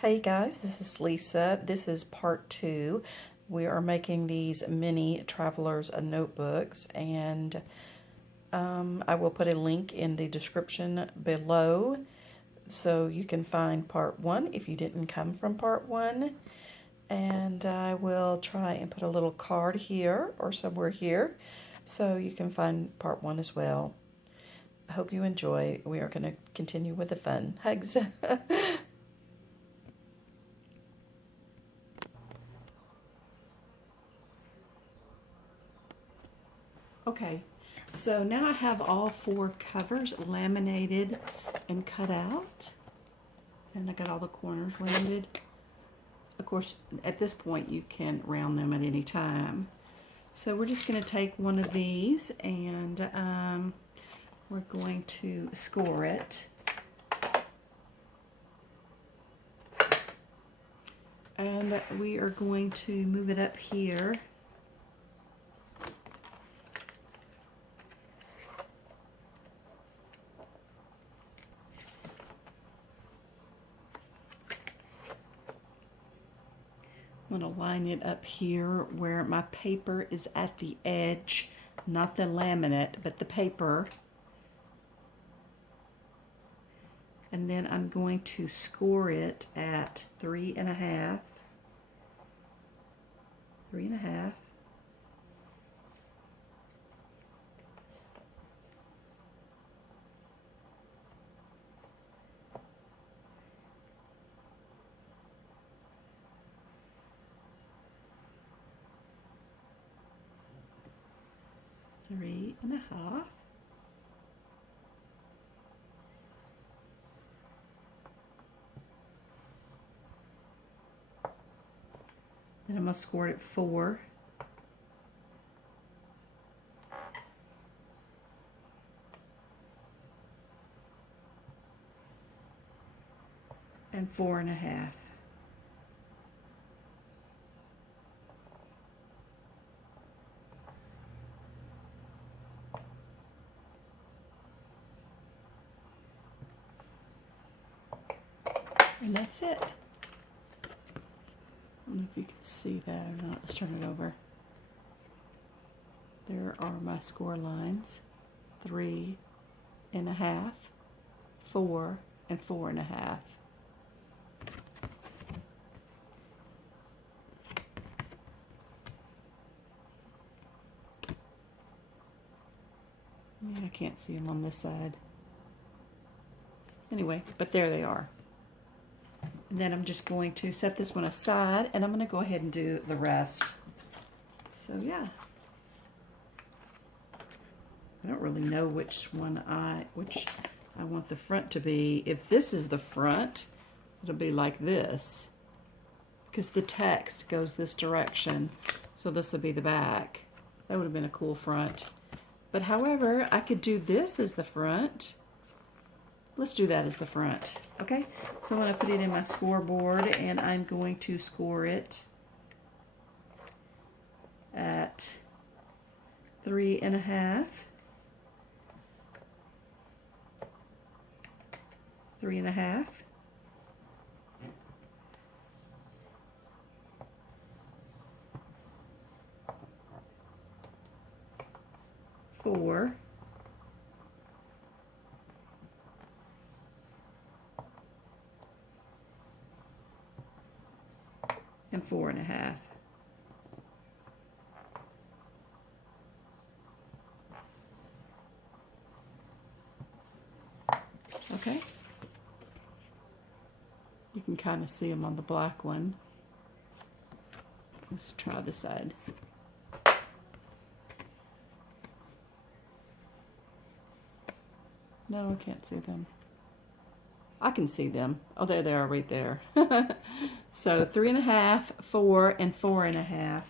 Hey guys, this is Lisa. This is part 2. We are making these mini travelers notebooks, and I will put a link in the description below so you can find part 1 if you didn't come from part 1. And I will try and put a little card here or somewhere here so you can find part 1 as well. I hope you enjoy. We are going to continue with the fun. Hugs. Okay, so now I have all 4 covers laminated and cut out, and I got all the corners rounded. Of course, at this point you can round them at any time. So we're just going to take one of these and we're going to score it. And we are going to move it up here. I'm going to line it up here where my paper is at the edge, not the laminate, but the paper. And then I'm going to score it at 3.5, 3.5, three and a half, then I'm going to score it at 4, and 4.5. And that's it. I don't know if you can see that or not. Let's turn it over. There are my score lines. 3.5, 4, and 4.5. Yeah, I can't see them on this side. Anyway, but there they are. And then I'm just going to set this one aside, and I'm going to go ahead and do the rest. So yeah. I don't really know which I want the front to be. If this is the front, it'll be like this, because the text goes this direction. So this will be the back. That would have been a cool front. But however, I could do this as the front. Let's do that as the front. Okay, so I'm going to put it in my scoreboard, and I'm going to score it at 3.5, 3.5, 4, and 4.5. Okay. You can kind of see them on the black one. Let's try this side. No, I can't see them. I can see them. Oh, there they are right there. So 3.5, 4, and 4.5.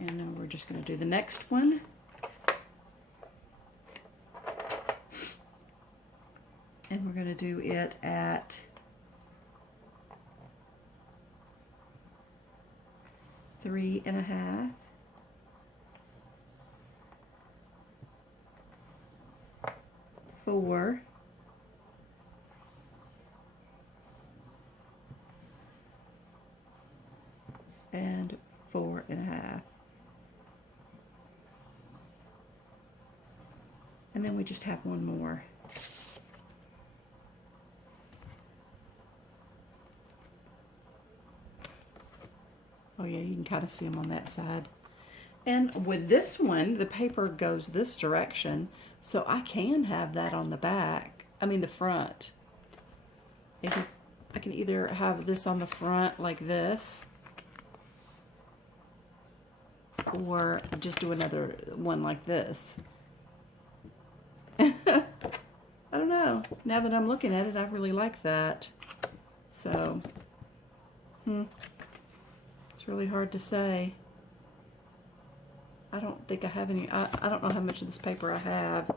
And then we're just going to do the next one. And we're going to do it at 3.5, 4, and 4.5. And then we just have one more. Oh yeah, you can kind of see them on that side. And with this one, the paper goes this direction, so I can have that on the back, I mean the front. I can either have this on the front like this, or just do another one like this. I don't know. Now that I'm looking at it, I really like that. So, it's really hard to say. I don't think I have any, I don't know how much of this paper I have.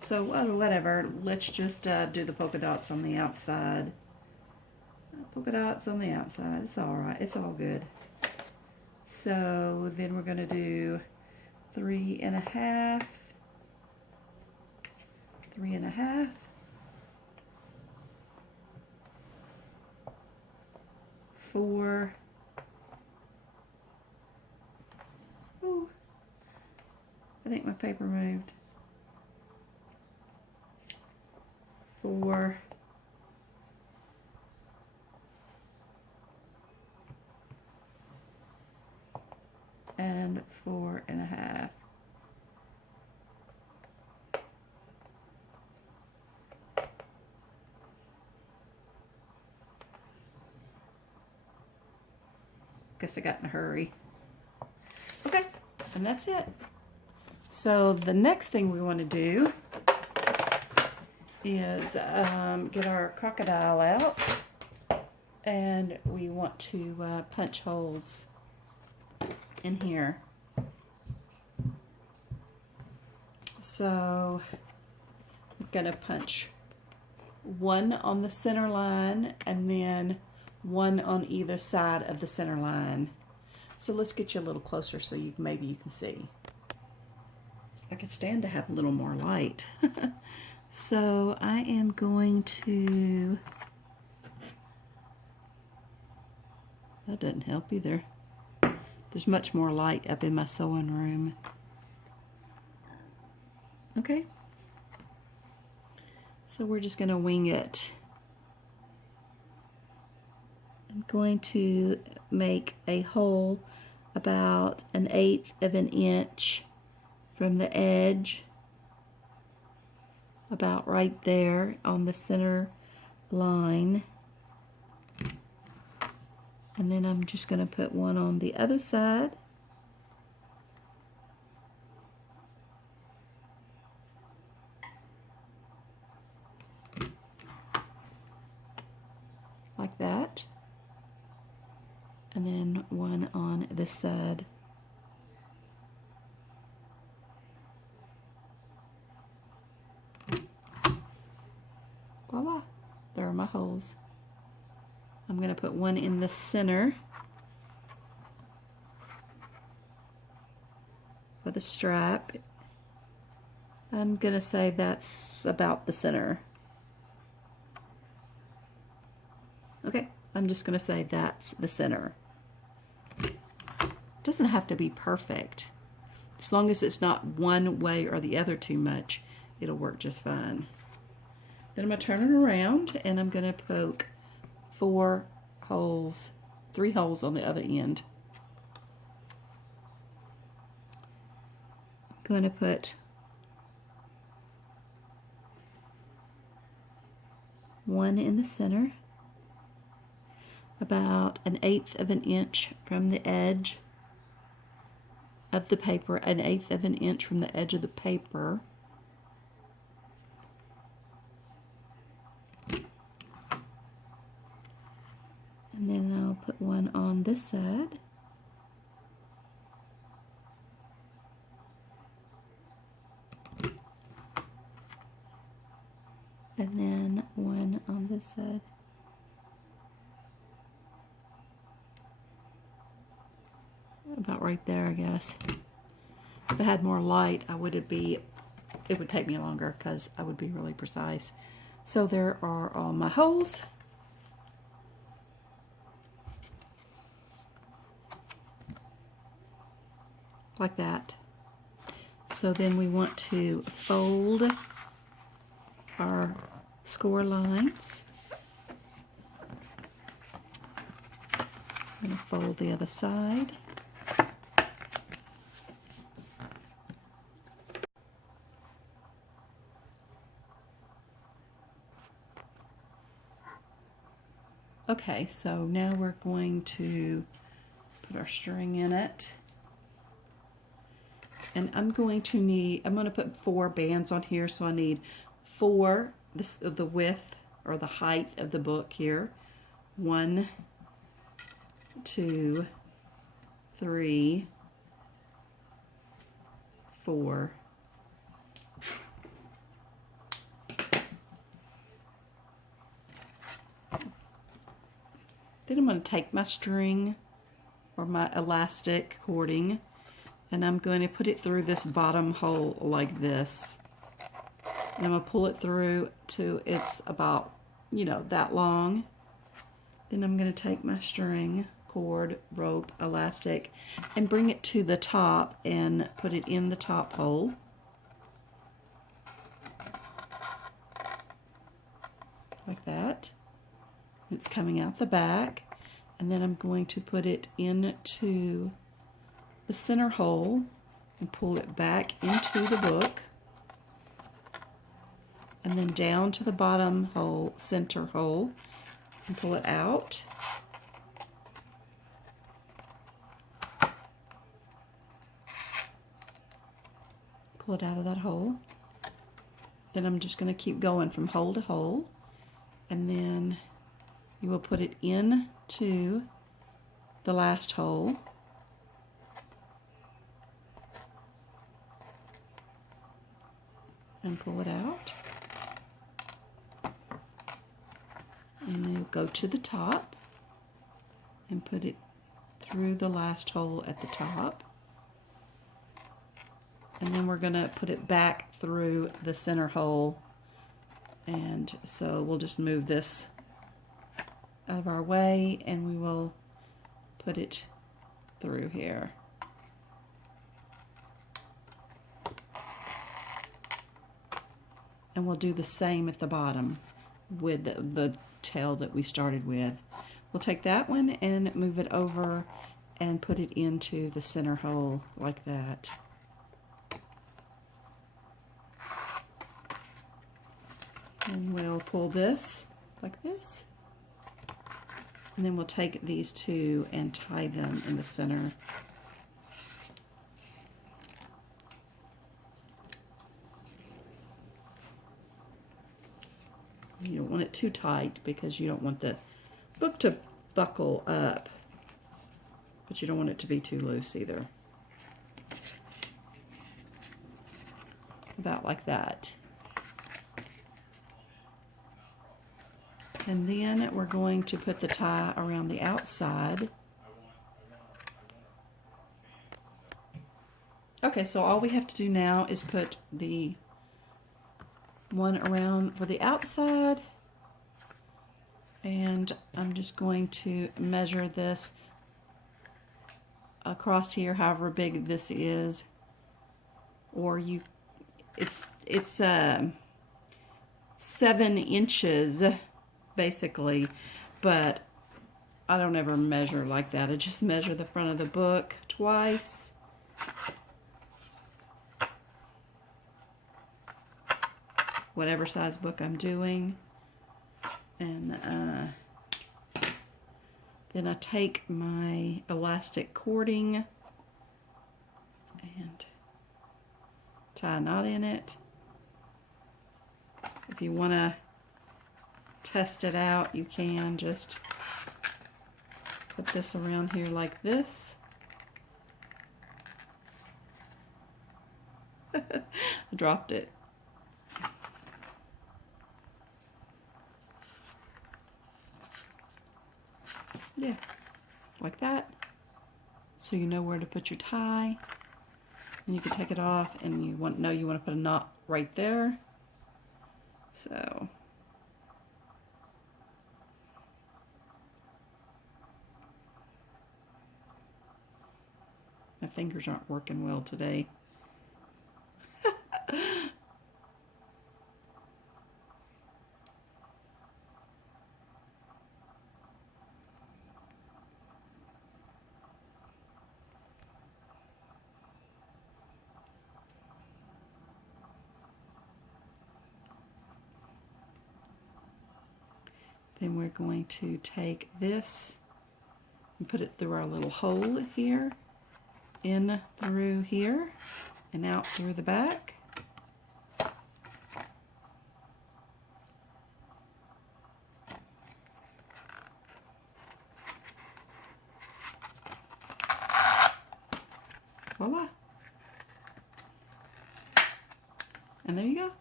So, whatever. Let's just do the polka dots on the outside. Polka dots on the outside. It's all right. It's all good. So, then we're going to do 3.5. 3.5. 4. Ooh. I think my paper moved. 4. And 4.5. Guess I got in a hurry. Okay, and that's it. So the next thing we want to do is get our crocodile out, and we want to punch holes in here. So I'm going to punch one on the center line and then one on either side of the center line. So let's get you a little closer so maybe you can see. I could stand to have a little more light. So I am going to, that doesn't help either. There's much more light up in my sewing room. Okay. So we're just going to wing it. I'm going to make a hole about 1/8 of an inch from the edge, about right there on the center line. And then I'm just going to put one on the other side. Like that. And then one on this side. Voila, there are my holes. I'm going to put one in the center for the strap. I'm going to say that's about the center. Okay, I'm just going to say that's the center. Doesn't have to be perfect. As long as it's not one way or the other too much, it'll work just fine. Then I'm going to turn it around and I'm going to poke 3 holes on the other end. I'm going to put one in the center, about 1/8 of an inch from the edge of the paper, 1/8 of an inch from the edge of the paper. And then I'll put one on this side. And then one on this side. About right there, I guess. If I had more light, it would take me longer because I would be really precise. So there are all my holes. like that. So then we want to fold our score lines. I'm going to fold the other side. Okay, so now we're going to put our string in it. And I'm going to put 4 bands on here, so I need 4, the width or the height of the book here. 1, 2, 3, 4. Then I'm going to take my string or my elastic cording, and I'm going to put it through this bottom hole like this. And I'm going to pull it through to it's about, that long. Then I'm going to take my string, cord, rope, elastic, and bring it to the top and put it in the top hole. Like that. It's coming out the back, and then I'm going to put it into the center hole and pull it back into the book, and then down to the bottom hole, center hole, and pull it out. Pull it out of that hole. Then I'm just going to keep going from hole to hole, and then you will put it into the last hole. And pull it out. And then go to the top and put it through the last hole at the top. And then we're going to put it back through the center hole. And so we'll just move this out of our way, and we will put it through here. And we'll do the same at the bottom with the tail that we started with. We'll take that one and move it over and put it into the center hole like that. And we'll pull this like this. And then we'll take these 2 and tie them in the center. You don't want it too tight because you don't want the book to buckle up, but you don't want it to be too loose either. About like that. And then we're going to put the tie around the outside. Okay, so all we have to do now is put the one around for the outside, and I'm just going to measure this across here, however big this is, or it's 7 inches basically, but I don't ever measure like that. I just measure the front of the book twice. Whatever size book I'm doing. And then I take my elastic cording and tie a knot in it. If you want to test it out, you can just put this around here like this. I dropped it. Yeah, like that. So you know where to put your tie. And you can take it off, and you want to put a knot right there. So I fingers aren't working well today. Then we're going to take this and put it through our little hole here, in through here, and out through the back. Voila. And there you go.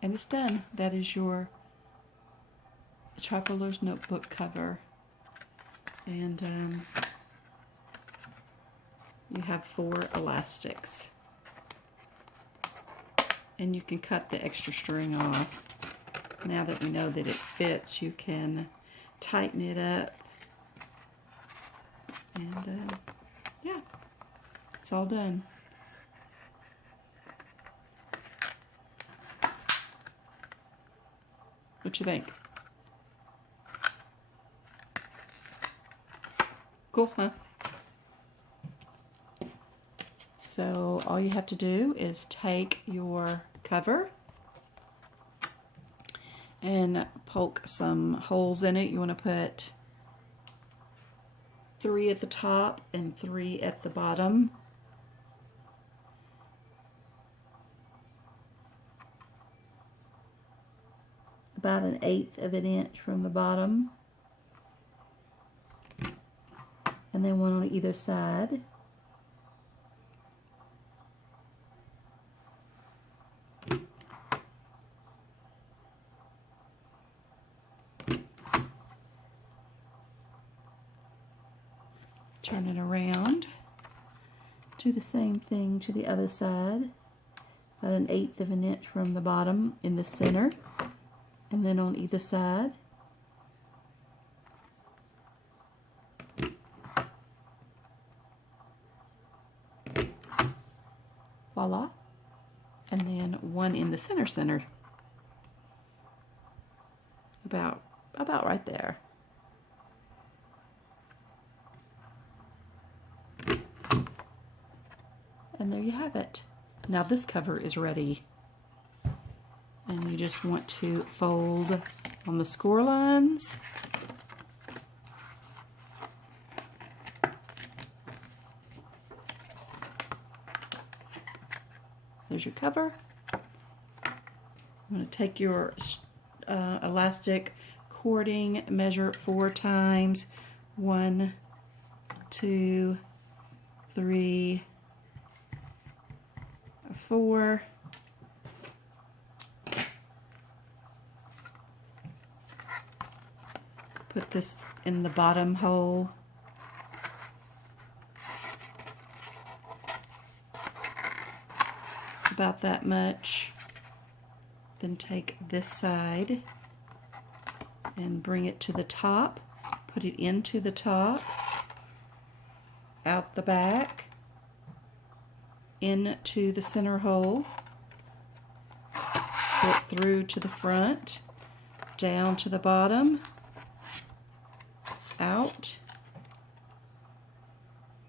And it's done. That is your Traveler's Notebook cover. And you have 4 elastics. And you can cut the extra string off. Now that we know that it fits, you can tighten it up. And yeah, it's all done. What you think? Cool, huh? So all you have to do is take your cover and poke some holes in it. You want to put 3 at the top and 3 at the bottom. About 1/8 of an inch from the bottom. And then one on either side. Turn it around. Do the same thing to the other side. About 1/8 of an inch from the bottom in the center. And then on either side. Voila. And then one in the center. About right there. And there you have it. Now this cover is ready. And you just want to fold on the score lines. There's your cover. I'm going to take your elastic cording, measure it 4 times. 1, 2, 3, 4. Put this in the bottom hole. About that much. Then take this side and bring it to the top. Put it into the top, out the back, into the center hole, put through to the front, down to the bottom, out,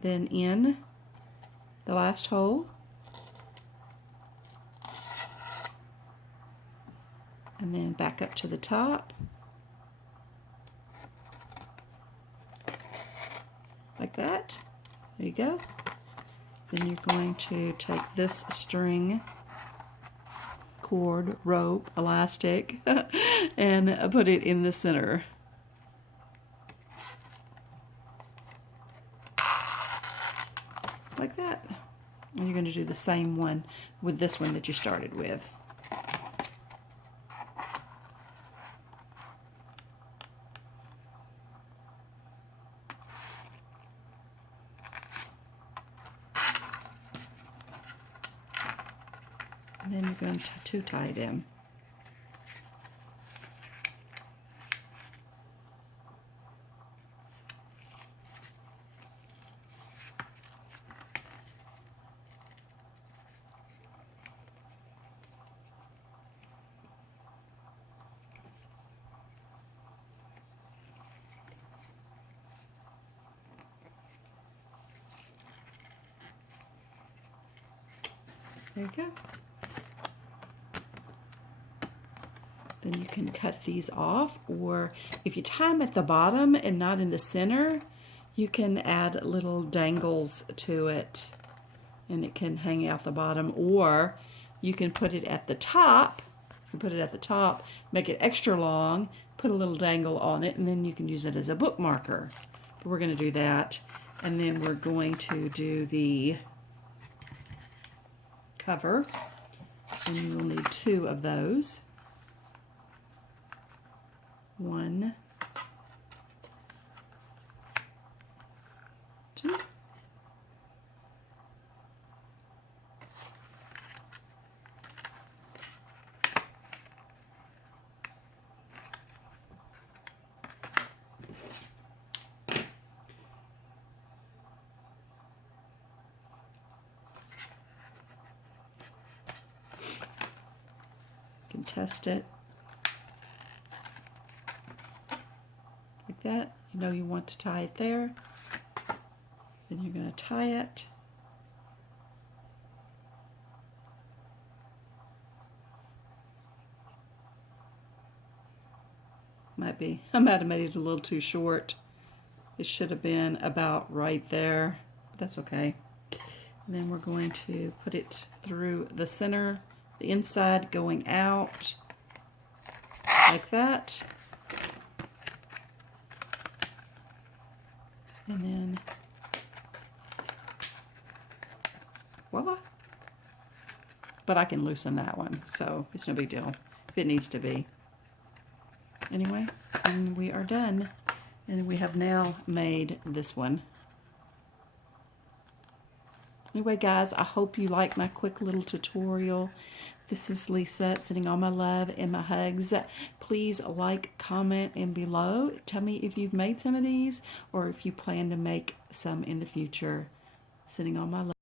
then in the last hole, and then back up to the top, like that. There you go. Then you're going to take this string, cord, rope, elastic, and put it in the center. Like that. And you're going to do the same one with this one that you started with. And then you're going to tie them. There you go. Then you can cut these off, or if you tie them at the bottom and not in the center, you can add little dangles to it and it can hang out the bottom, or you can put it at the top. You put it at the top, make it extra long, put a little dangle on it, and then you can use it as a bookmarker. But we're going to do that, and then we're going to do the cover, and you will need 2 of those. 1, 2. You can test it like that. You know you want to tie it there. Then you're going to tie it. I might have made it a little too short. It should have been about right there, but that's okay. And then we're going to put it through the center, the inside going out like that. And then voila. But I can loosen that one, so it's no big deal if it needs to be. Anyway, and we are done. And we have now made this one. Anyway, guys, I hope you like my quick little tutorial. This is Lisa sending all my love and my hugs. Please like, comment, and below. Tell me if you've made some of these or if you plan to make some in the future. Sending all my love.